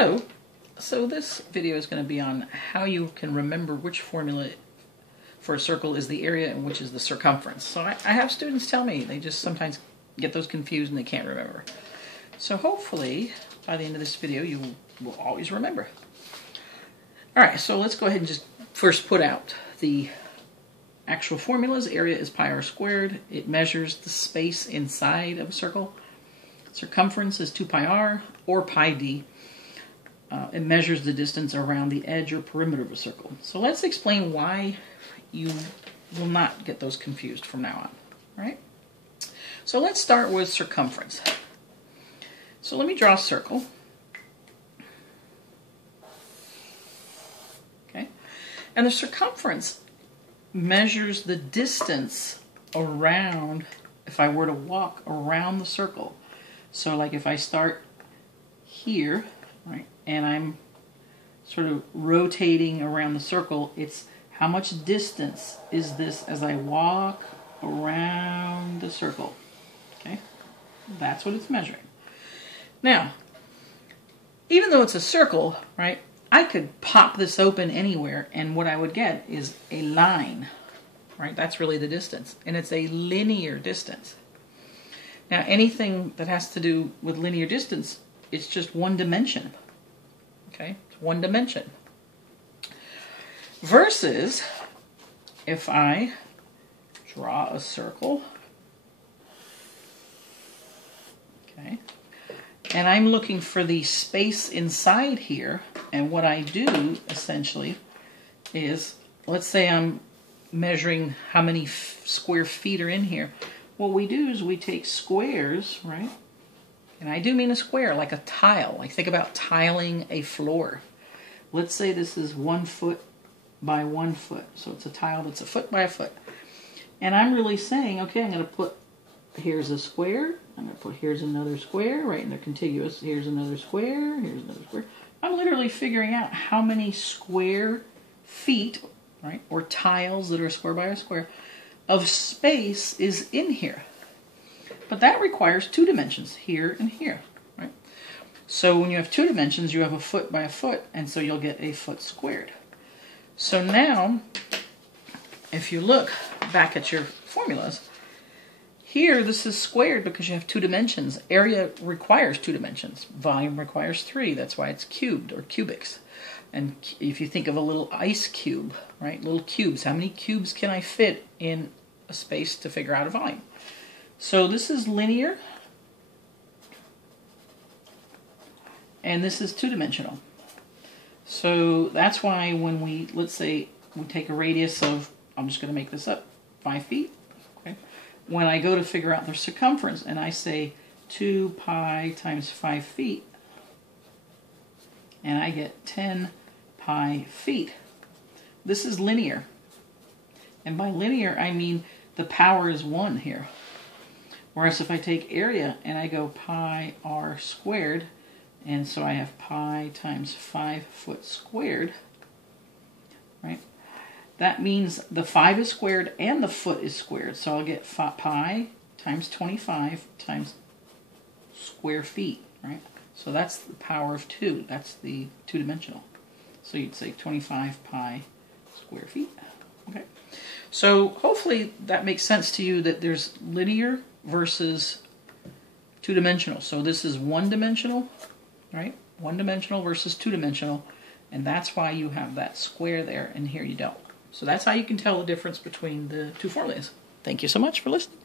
Hello. So this video is going to be on how you can remember which formula for a circle is the area and which is the circumference. So I have students tell me they just sometimes get those confused and they can't remember. So hopefully by the end of this video you will always remember. Alright, so let's go ahead and just first put out the actual formulas. Area is pi r squared. It measures the space inside of a circle. Circumference is 2 pi r or pi d. It measures the distance around the edge or perimeter of a circle. So let's explain why you will not get those confused from now on. Right? So let's start with circumference. So let me draw a circle. Okay, and the circumference measures the distance around, if I were to walk around the circle. So like if I start here, right, and I'm sort of rotating around the circle, it's how much distance is this as I walk around the circle. Okay, that's what it's measuring. Now, even though it's a circle, right, I could pop this open anywhere and what I would get is a line, right? That's really the distance, and it's a linear distance. Now, anything that has to do with linear distance, it's just one dimension. Okay, it's one dimension. Versus if I draw a circle, okay, and I'm looking for the space inside here, and what I do essentially is, let's say I'm measuring how many square feet are in here. What we do is we take squares, right? And I do mean a square, like a tile. Like think about tiling a floor. Let's say this is 1 foot by 1 foot. So it's a tile that's a foot by a foot. And I'm really saying, okay, I'm going to put, here's a square. I'm going to put, here's another square, right? And they're contiguous. Here's another square. Here's another square. I'm literally figuring out how many square feet, right, or tiles that are square by a square, of space is in here. But that requires 2 dimensions, here and here, right? So when you have 2 dimensions, you have a foot by a foot, and so you'll get a foot squared. So now, if you look back at your formulas, here this is squared because you have 2 dimensions. Area requires 2 dimensions. Volume requires 3. That's why it's cubed or cubics. And if you think of a little ice cube, right? Little cubes. How many cubes can I fit in a space to figure out a volume? So this is linear, and this is 2-dimensional. So that's why when we, let's say we take a radius of, I'm just going to make this up, 5 feet. Okay. When I go to figure out the circumference and I say 2 pi times 5 feet, and I get 10 pi feet. This is linear. And by linear, I mean the power is 1 here. Whereas if I take area and I go pi r squared, and so I have pi times 5 foot squared, right? That means the 5 is squared and the foot is squared. So I'll get pi times 25 times square feet, right? So that's the power of 2. That's the 2-dimensional. So you'd say 25 pi square feet. Okay. So hopefully that makes sense to you that there's linear versus 2-dimensional. So this is 1-dimensional, right? 1-dimensional versus 2-dimensional, and that's why you have that square there, and here you don't. So that's how you can tell the difference between the 2 formulas. Thank you so much for listening.